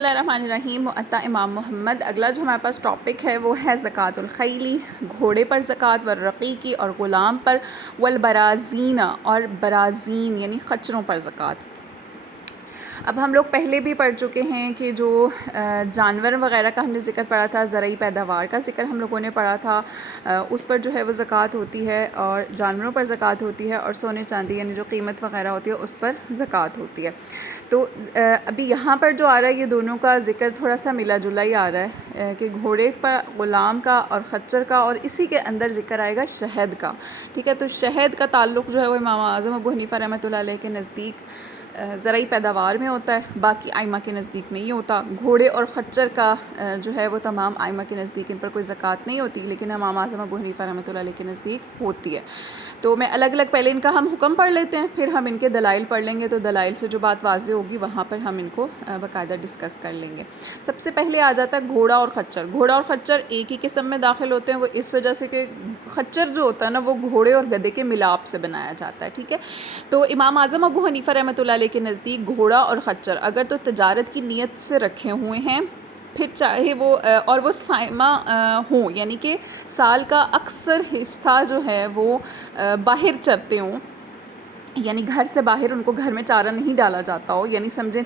بسم اللہ الرحمن الرحیم معطا امام محمد۔ اگلا جو ہمارے پاس ٹاپک ہے وہ ہے زکوٰۃ الخیلی، گھوڑے پر زکوٰۃ، والرقیقی اور غلام پر، والبرازین اور برازین یعنی خچروں پر زکوٰۃ۔ اب ہم لوگ پہلے بھی پڑھ چکے ہیں کہ جو جانور وغیرہ کا ہم نے ذکر پڑھا تھا، زرعی پیداوار کا ذکر ہم لوگوں نے پڑھا تھا، اس پر جو ہے وہ زکوٰۃ ہوتی ہے اور جانوروں پر زکوٰۃ ہوتی ہے، اور سونے چاندی یعنی جو قیمت وغیرہ ہوتی ہے اس پر زکوٰۃ ہوتی ہے۔ تو ابھی یہاں پر جو آ رہا ہے یہ دونوں کا ذکر تھوڑا سا ملا جلا ہی آ رہا ہے کہ گھوڑے پر غلام کا اور خچر کا، اور اسی کے اندر ذکر آئے گا شہد کا، ٹھیک ہے۔ تو شہد کا تعلق جو ہے وہ امام اعظم ابو حنیفہ رحمۃ اللہ علیہ کے نزدیک زرعی پیداوار میں ہوتا ہے، باقی ائمہ کے نزدیک نہیں ہوتا۔ گھوڑے اور خچر کا جو ہے وہ تمام ائمہ کے نزدیک ان پر کوئی زکوٰۃ نہیں ہوتی، لیکن امام اعظم ابو حنیفہ رحمۃ اللہ علیہ کے نزدیک ہوتی ہے۔ تو میں الگ الگ پہلے ان کا ہم حکم پڑھ لیتے ہیں، پھر ہم ان کے دلائل پڑھ لیں گے، تو دلائل سے جو بات واضح ہوگی وہاں پر ہم ان کو باقاعدہ ڈسکس کر لیں گے۔ سب سے پہلے آ جاتا ہے گھوڑا اور خچر۔ گھوڑا اور خچر ایک ہی قسم میں داخل ہوتے ہیں، وہ اس وجہ سے کہ خچر جو ہوتا ہے نا وہ گھوڑے اور گدھے کے ملاپ سے بنایا جاتا ہے، ٹھیک ہے۔ تو امام اعظم ابو حنیفہ رحمۃ اللہ علیہ کے نزدیک گھوڑا اور خچر اگر تو تجارت کی نیت سے رکھے ہوئے ہیں، پھر چاہے وہ اور وہ سائمہ ہوں، یعنی کہ سال کا اکثر حصہ جو ہے وہ باہر چرتے ہوں، یعنی گھر سے باہر ان کو گھر میں چارہ نہیں ڈالا جاتا ہو، یعنی سمجھیں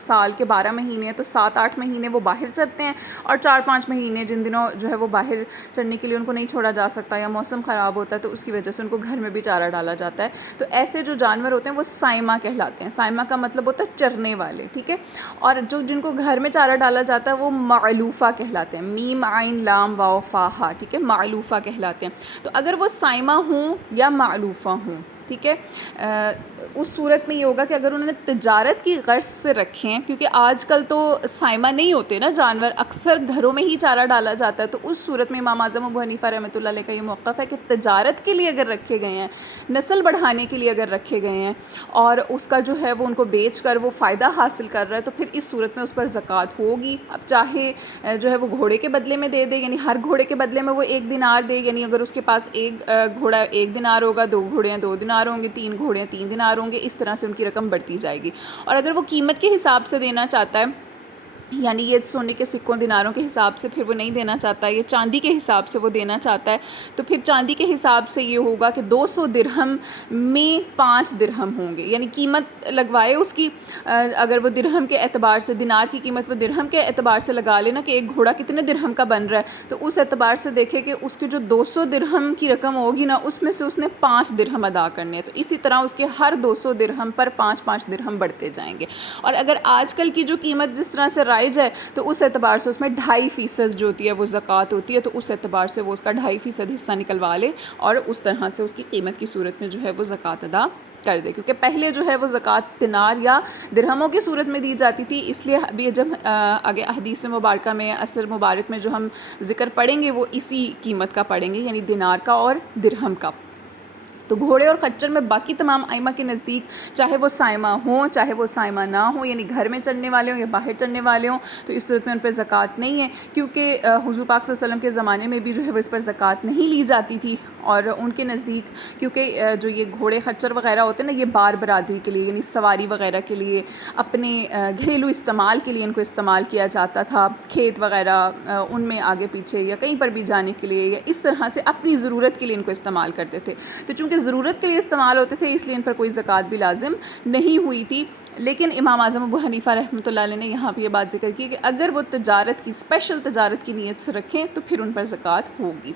سال کے 12 مہینے ہیں تو 7-8 مہینے وہ باہر چرتے ہیں، اور 4-5 مہینے جن دنوں جو ہے وہ باہر چرنے کے لیے ان کو نہیں چھوڑا جا سکتا یا موسم خراب ہوتا ہے تو اس کی وجہ سے ان کو گھر میں بھی چارہ ڈالا جاتا ہے۔ تو ایسے جو جانور ہوتے ہیں وہ سائمہ کہلاتے ہیں۔ سائمہ کا مطلب ہوتا ہے چرنے والے، ٹھیک ہے۔ اور جن کو گھر میں چارہ ڈالا جاتا ہے وہ معلوفہ کہلاتے ہیں، میم عین لام واو فا ہا، ٹھیک ہے، معلوفہ کہلاتے ہیں۔ تو اگر وہ سائمہ ہوں یا معلوفہ ہوں، ٹھیک ہے، اس صورت میں یہ ہوگا کہ اگر انہوں نے تجارت کی غرض سے رکھیں، کیونکہ آج کل تو سائمہ نہیں ہوتے نا جانور، اکثر گھروں میں ہی چارہ ڈالا جاتا ہے، تو اس صورت میں امام اعظم ابو حنیفہ رحمۃ اللہ علیہ کا یہ موقف ہے کہ تجارت کے لیے اگر رکھے گئے ہیں، نسل بڑھانے کے لیے اگر رکھے گئے ہیں، اور اس کا جو ہے وہ ان کو بیچ کر وہ فائدہ حاصل کر رہا ہے، تو پھر اس صورت میں اس پر زکوٰۃ ہوگی۔ اب چاہے جو ہے وہ گھوڑے کے بدلے میں دے دے، یعنی ہر گھوڑے کے بدلے میں وہ 1 دینار دے، یعنی اگر اس کے پاس ایک گھوڑا 1 دینار ہوگا، 2 گھوڑے ہیں 2 دینار ہوں گے، 3 گھوڑے ہیں 3 دینار ہوں گے، اس طرح سے ان کی رقم بڑھتی جائے گی۔ اور اگر وہ قیمت کے حساب سے دینا چاہتا ہے، یعنی یہ سونے کے سکوں دیناروں کے حساب سے پھر وہ نہیں دینا چاہتا ہے، یہ چاندی کے حساب سے وہ دینا چاہتا ہے، تو پھر چاندی کے حساب سے یہ ہوگا کہ 200 درہم میں 5 درہم ہوں گے، یعنی قیمت لگوائے اس کی، اگر وہ درہم کے اعتبار سے، دینار کی قیمت وہ درہم کے اعتبار سے لگا لینا کہ ایک گھوڑا کتنے درہم کا بن رہا ہے، تو اس اعتبار سے دیکھے کہ اس کے جو 200 درہم کی رقم ہوگی نا، اس میں سے اس نے 5 درہم ادا کرنے ہیں، تو اسی طرح اس کے ہر 200 درہم پر 5-5 درہم بڑھتے جائیں گے۔ اور اگر آج کل کی جو قیمت جس طرح سے رائج ہے تو اس اعتبار سے اس میں 2.5% جو ہوتی ہے وہ زکوٰۃ ہوتی ہے، تو اس اعتبار سے وہ اس کا 2.5% حصہ نکلوا لے اور اس طرح سے اس کی قیمت کی صورت میں جو ہے وہ زکوٰۃ ادا کر دے، کیونکہ پہلے جو ہے وہ زکوٰۃ دینار یا درہموں کی صورت میں دی جاتی تھی، اس لیے ابھی جب آگے حدیث مبارکہ میں، عصر مبارک میں جو ہم ذکر پڑھیں گے وہ اسی قیمت کا پڑھیں گے، یعنی دینار کا اور درہم کا۔ تو گھوڑے اور خچر میں باقی تمام ائمہ کے نزدیک چاہے وہ سائمہ ہوں چاہے وہ سائمہ نہ ہوں، یعنی گھر میں چرنے والے ہوں یا باہر چرنے والے ہوں، تو اس صورت میں ان پہ زکوٰۃ نہیں ہے، کیونکہ حضور پاک صلی اللہ علیہ وسلم کے زمانے میں بھی جو ہے وہ اس پر زکوٰۃ نہیں لی جاتی تھی، اور ان کے نزدیک کیونکہ جو یہ گھوڑے خچر وغیرہ ہوتے ہیں نا، یہ بار برادری کے لیے، یعنی سواری وغیرہ کے لیے، اپنے گھریلو استعمال کے لیے ان کو استعمال کیا جاتا تھا، کھیت وغیرہ ان میں آگے پیچھے یا کہیں پر بھی جانے کے لیے، یا اس طرح سے اپنی ضرورت کے لیے ان کو استعمال کرتے تھے، تو چونکہ ضرورت کے لیے استعمال ہوتے تھے اس لیے ان پر کوئی زکوٰۃ بھی لازم نہیں ہوئی تھی۔ لیکن امام اعظم ابو حنیفہ رحمۃ اللہ علیہ نے یہاں پہ یہ بات ذکر کی کہ اگر وہ تجارت کی، اسپیشل تجارت کی نیت سے رکھیں تو پھر ان پر زکوٰۃ ہوگی۔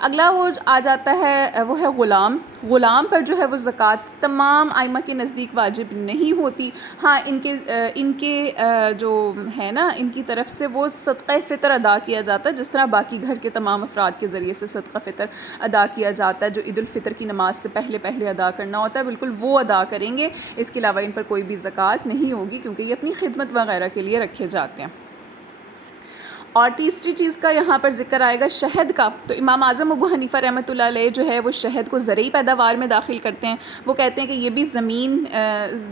اگلا وہ آ جاتا ہے وہ ہے غلام۔ غلام پر جو ہے وہ زکوٰۃ تمام ائمہ کے نزدیک واجب نہیں ہوتی، ہاں ان کے جو ہے نا ان کی طرف سے وہ صدقہ فطر ادا کیا جاتا ہے، جس طرح باقی گھر کے تمام افراد کے ذریعے سے صدقہ فطر ادا کیا جاتا ہے، جو عید الفطر کی نماز سے پہلے ادا کرنا ہوتا ہے، بالکل وہ ادا کریں گے، اس کے علاوہ ان پر کوئی بھی زکوٰۃ نہیں ہوگی، کیونکہ یہ اپنی خدمت وغیرہ کے لیے رکھے جاتے ہیں۔ اور تیسری چیز کا یہاں پر ذکر آئے گا شہد کا. تو امام اعظم ابو حنیفہ رحمۃ اللہ علیہ جو ہے وہ شہد کو زرعی پیداوار میں داخل کرتے ہیں. وہ کہتے ہیں کہ یہ بھی زمین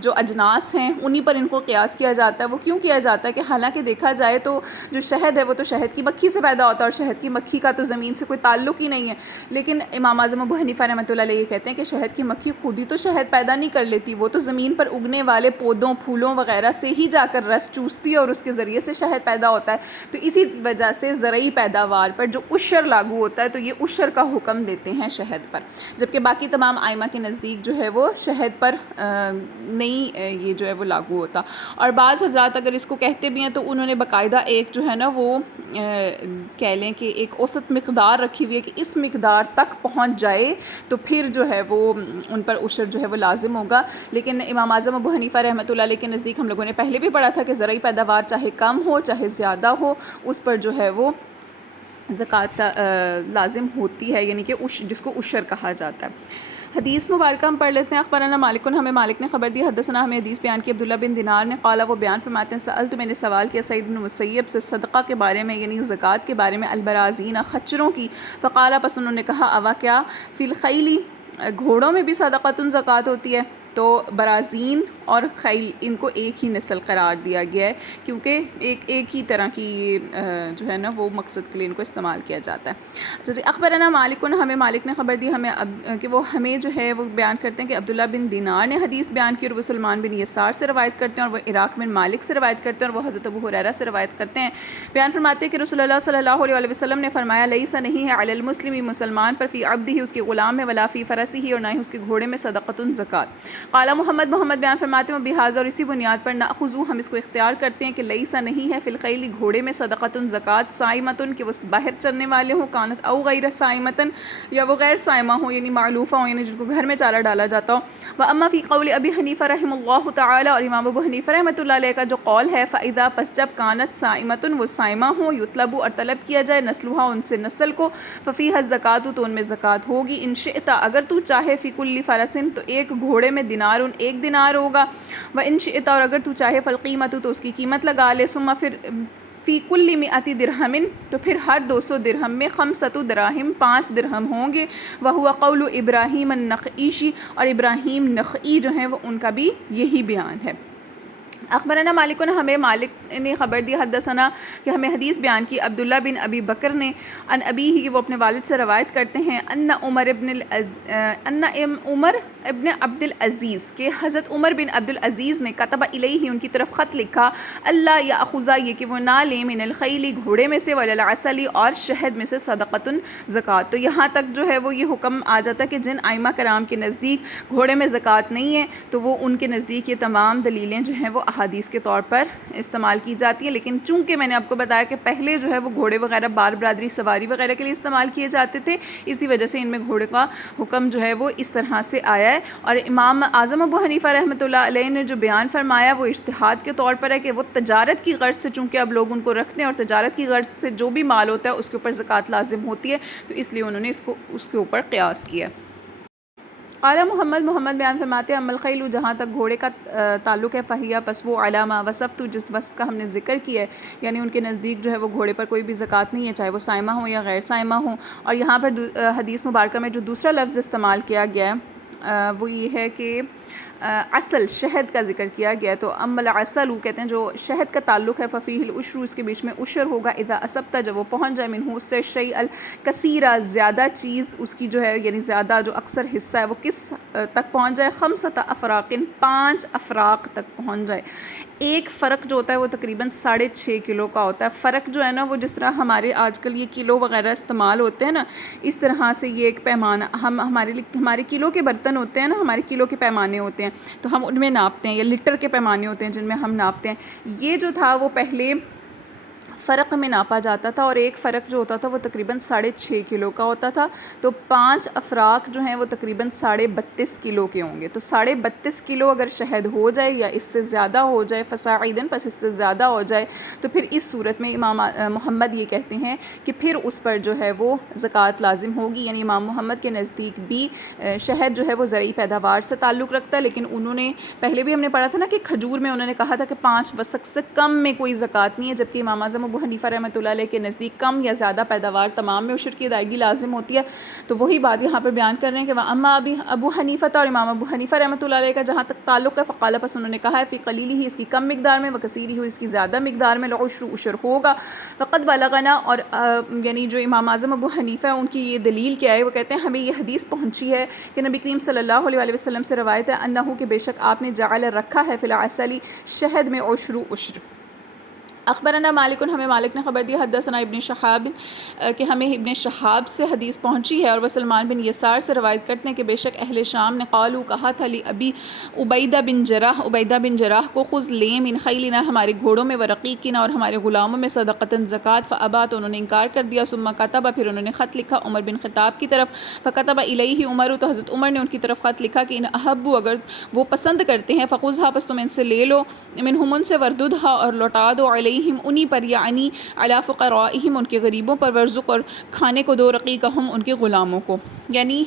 جو اجناس ہیں انہی پر ان کو قیاس کیا جاتا ہے. وہ کیوں کیا جاتا ہے کہ حالانکہ دیکھا جائے تو جو شہد ہے وہ تو شہد کی مکھی سے پیدا ہوتا ہے، اور شہد کی مکھی کا تو زمین سے کوئی تعلق ہی نہیں ہے. لیکن امام اعظم ابو حنیفہ رحمۃ اللہ علیہ یہ کہتے ہیں کہ شہد کی مکھی خود ہی تو شہد پیدا نہیں کر لیتی، وہ تو زمین پر اگنے والے پودوں پھولوں وغیرہ سے ہی جا کر رس چوستی ہے اور اس کے ذریعے سے شہد پیدا ہوتا ہے. تو اسی وجہ سے زرعی پیداوار پر جو عشر لاگو ہوتا ہے تو یہ عشر کا حکم دیتے ہیں شہد پر، جبکہ باقی تمام ائمہ کے نزدیک جو ہے وہ شہد پر نہیں یہ جو ہے وہ لاگو ہوتا. اور بعض حضرات اگر اس کو کہتے بھی ہیں تو انہوں نے باقاعدہ ایک جو ہے نا وہ کہہ لیں کہ ایک اوسط مقدار رکھی ہوئی ہے کہ اس مقدار تک پہنچ جائے تو پھر جو ہے وہ ان پر عشر جو ہے وہ لازم ہوگا. لیکن امام اعظم ابو حنیفہ رحمۃ اللہ علیہ کے نزدیک ہم لوگوں نے پہلے بھی پڑھا تھا کہ زرعی پیداوار چاہے کم ہو چاہے زیادہ ہو اس پر جو ہے وہ زکوٰۃ لازم ہوتی ہے، یعنی کہ جس کو عشر کہا جاتا ہے. حدیث مبارکہ ہم پڑھ لیتے ہیں. اخبرنا مالک، ہمیں مالک نے خبر دی، حدثنا ہمیں حدیث بیان کی عبداللہ بن دینار نے، قال وہ بیان فرماتے ہیں سألت میں نے سوال کیا سعید بن مسیب سے صدقہ کے بارے میں، یعنی زکوٰۃ کے بارے میں، البرازین خچروں کی. فقال پس انہوں نے کہا اوا کیا فی الخیل گھوڑوں میں بھی صدقۃ زکوٰۃ ہوتی ہے. تو برازین اور خیل ان کو ایک ہی نسل قرار دیا گیا ہے کیونکہ ایک ہی طرح کی جو ہے نا وہ مقصد کے لیے ان کو استعمال کیا جاتا ہے. جیسے اخبرنا مالک، ہمیں مالک نے خبر دی ہمیں کہ وہ ہمیں جو ہے وہ بیان کرتے ہیں کہ عبداللہ بن دینار نے حدیث بیان کی اور وہ سلمان بن یسار سے روایت کرتے ہیں اور وہ عراق بن مالک سے روایت کرتے ہیں اور وہ حضرت ابو ہریرہ سے روایت کرتے ہیں. بیان فرماتے ہیں کہ رسول اللہ صلی اللہ علیہ وسلم نے فرمایا لیس نہیں ہے علی المسلم مسلمان پر فی عبدہ اس کے غلام میں ولا فی فرسہ اور نہ ہی اس کے گھوڑے میں صدقۃ زکوٰۃ. قال محمد بیان فرماتے ہیں بہذا اور اسی بنیاد پر ناخذو ہم اس کو اختیار کرتے ہیں کہ لیسا نہیں ہے فی الخیل گھوڑے میں صدقۃ زکوٰۃ صائمۃ کہ وہ باہر چرنے والے ہوں کانت او غیر صائمۃ یا وہ غیر صائمہ ہوں یعنی معلوفہ ہوں یعنی جن کو گھر میں چارہ ڈالا جاتا ہو. واما فی قول ابی حنیفہ رحمہ اللہ تعالی اور امام ابو حنیفہ رحمۃ اللہ علیہ کا جو قول ہے فاذا پس جب کانت صائمۃ وہ صائمہ ہوں یطلب اور طلب کیا جائے نسلھا ان سے نسل کو ففیہ الزکوٰۃ تو ان میں زکوٰۃ ہوگی. ان شئت اگر تو چاہے فی کل فرس تو ایک گھوڑے میں دینار ایک دینار ہوگا. و ان شئت اور اگر تو چاہے فالقیمت تو اس کی قیمت لگا لے. ثم پھر فی کل مئۃ درہم تو پھر ہر 200 درہم میں 5 دراہم 5 درہم ہوں گے. وہو قول ابراہیم النخعی اور ابراہیم نخعی جو ہیں وہ ان کا بھی یہی بیان ہے. اخبرنا مالک نے ہمیں مالک نے خبر دی حدثنا کہ ہمیں حدیث بیان کی عبداللہ بن ابی بکر نے ان ابی ہی وہ اپنے والد سے روایت کرتے ہیں ان عمر ابن عبد العزیز کہ حضرت عمر بن عبد العزیز نے کتب الیہ ان کی طرف خط لکھا اللہ یاخذ یہ کہ وہ نہ لیں من الخیل گھوڑے میں سے ولا العسل اور شہد میں سے صدقۃ زکوٰۃ. تو یہاں تک جو ہے وہ یہ حکم آ جاتا ہے کہ جن ائمہ کرام کے نزدیک گھوڑے میں زکوٰۃ نہیں ہے تو وہ ان کے نزدیک یہ تمام دلیلیں جو ہیں وہ احادیث کے طور پر استعمال کی جاتی ہیں. لیکن چونکہ میں نے آپ کو بتایا کہ پہلے جو ہے وہ گھوڑے وغیرہ بار برادری سواری وغیرہ کے لیے استعمال کیے جاتے تھے اسی وجہ سے ان میں گھوڑے کا حکم جو ہے وہ اس طرح سے آیا ہے. اور امام اعظم ابو حنیفہ رحمۃ اللہ علیہ نے جو بیان فرمایا وہ اجتہاد کے طور پر ہے کہ وہ تجارت کی غرض سے چونکہ اب لوگ ان کو رکھتے ہیں اور تجارت کی غرض سے جو بھی مال ہوتا ہے اس کے اوپر زکوٰۃ لازم ہوتی ہے تو اس لیے انہوں نے اس کے اوپر قیاس کیا. قال محمد بیان فرماتے ہیں الخیل جہاں تک گھوڑے کا تعلق ہے فہیہ پس وہ علامہ وصف جس وصف کا ہم نے ذکر کیا ہے یعنی ان کے نزدیک جو ہے وہ گھوڑے پر کوئی بھی زکوٰۃ نہیں ہے چاہے وہ صائمہ ہوں یا غیر صائمہ ہوں. اور یہاں پر حدیث مبارکہ میں جو دوسرا لفظ استعمال کیا گیا ہے وہ یہ ہے کہ اصل شہد کا ذکر کیا گیا. تو ام العسل کہتے ہیں جو شہد کا تعلق ہے ففیہ العشر اس کے بیچ میں عشر ہوگا اذا اصبت جب وہ پہنچ جائے منہ اس سے شیء الکثیرہ زیادہ چیز اس کی جو ہے یعنی زیادہ جو اکثر حصہ ہے وہ کس تک پہنچ جائے 5 افراق 5 افراق تک پہنچ جائے. ایک فرق جو ہوتا ہے وہ تقریباً 6.5 کلو کا ہوتا ہے. فرق جو ہے نا وہ جس طرح ہمارے آج کل یہ کلو وغیرہ استعمال ہوتے ہیں نا اس طرح سے یہ ایک پیمانہ ہمارے کلو کے برتن ہوتے ہیں نا ہمارے کلو کے پیمانے ہوتے ہیں تو ہم ان میں ناپتے ہیں یا لیٹر کے پیمانے ہوتے ہیں جن میں ہم ناپتے ہیں. یہ جو تھا وہ پہلے فرق میں ناپا جاتا تھا اور ایک فرق جو ہوتا تھا وہ تقریباً 6.5 کلو کا ہوتا تھا. تو 5 افراق جو ہیں وہ تقریباً 32.5 کلو کے ہوں گے. تو 32.5 کلو اگر شہد ہو جائے یا اس سے زیادہ ہو جائے فصاعدن پس اس سے زیادہ ہو جائے تو پھر اس صورت میں امام محمد یہ کہتے ہیں کہ پھر اس پر جو ہے وہ زکوٰۃ لازم ہوگی. یعنی امام محمد کے نزدیک بھی شہد جو ہے وہ زرعی پیداوار سے تعلق رکھتا ہے لیکن انہوں نے پہلے بھی ہم نے پڑھا تھا نا کہ کھجور میں انہوں نے کہا تھا کہ 5 وسق سے کم میں کوئی زکوٰۃ نہیں ہے جبکہ امام اعظم ابو حنیفہ رحمۃ اللہ علیہ کے نزدیک کم یا زیادہ پیداوار تمام میں عشر کی ادائیگی لازم ہوتی ہے. تو وہی بات یہاں پر بیان کر رہے ہیں کہ اما ابو حنیفہ اور امام ابو حنیفہ رحمۃ اللہ علیہ کا جہاں تک تعلق ہے فقال پس انہوں نے کہا ہے فی قلیلی ہی اس کی کم مقدار میں وکثیری ہی اس کی زیادہ مقدار میں العشر عشر ہوگا. وقد بلغنا اور یعنی جو امام اعظم ابو حنیفہ ان کی یہ دلیل کیا ہے وہ کہتے ہیں ہمیں یہ حدیث پہنچی ہے کہ نبی کریم صلی اللہ علیہ وسلم سے روایت ہے انہو کہ بے شک آپ نے جعل رکھا ہے فی العسل شہد میں عشر. اخبرنا مالک ہمیں مالک نے خبر دیا حدثنا ابن شہاب کہ ہمیں ابن شہاب سے حدیث پہنچی ہے اور وہ سلمان بن یسار سے روایت کرتے ہیں کہ بے شک اہل شام نے قالو کہا تھا لی ابی عبیدہ بن جراح کو خذ لے من خیلنا ہمارے گھوڑوں میں ورقیقنا اور ہمارے غلاموں میں صدقۃ زکوٰۃ فابا تو انہوں نے انکار کر دیا. ثم کتب پھر انہوں نے خط لکھا عمر بن خطاب کی طرف فکتب الیہ عمر تو حضرت عمر نے ان کی طرف خط لکھا کہ ان احبوا اگر وہ پسند کرتے ہیں فخذھا پس تم ان سے لے لو منہم ان سے ورددھا اور لوٹا دو علیہم انہی پر یعنی علی فقرائہم ان کے غریبوں پر ورزق اور کھانے کو دو رقیقہم ان کے غلاموں کو. یعنی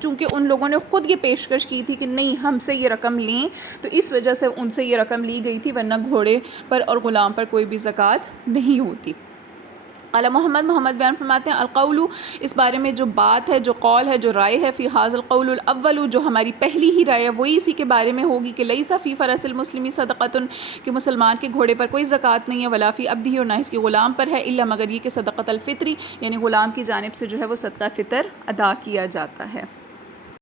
چونکہ ان لوگوں نے خود یہ پیشکش کی تھی کہ نہیں ہم سے یہ رقم لیں تو اس وجہ سے ان سے یہ رقم لی گئی تھی ورنہ گھوڑے پر اور غلام پر کوئی بھی زکوٰۃ نہیں ہوتی. قال محمد بیان فرماتے ہیں القول اس بارے میں جو بات ہے جو قول ہے جو رائے ہے فی حاذ القول الاول جو ہماری پہلی ہی رائے ہے وہی اسی کے بارے میں ہوگی کہ لیس فی فرس المسلم صدقۃ کہ مسلمان کے گھوڑے پر کوئی زکوٰۃ نہیں ہے ولا فی عبدہ اور نہ اس کے غلام پر ہے الا مگر یہ کہ صدقۃ الفطر یعنی غلام کی جانب سے جو ہے وہ صدقہ فطر ادا کیا جاتا ہے.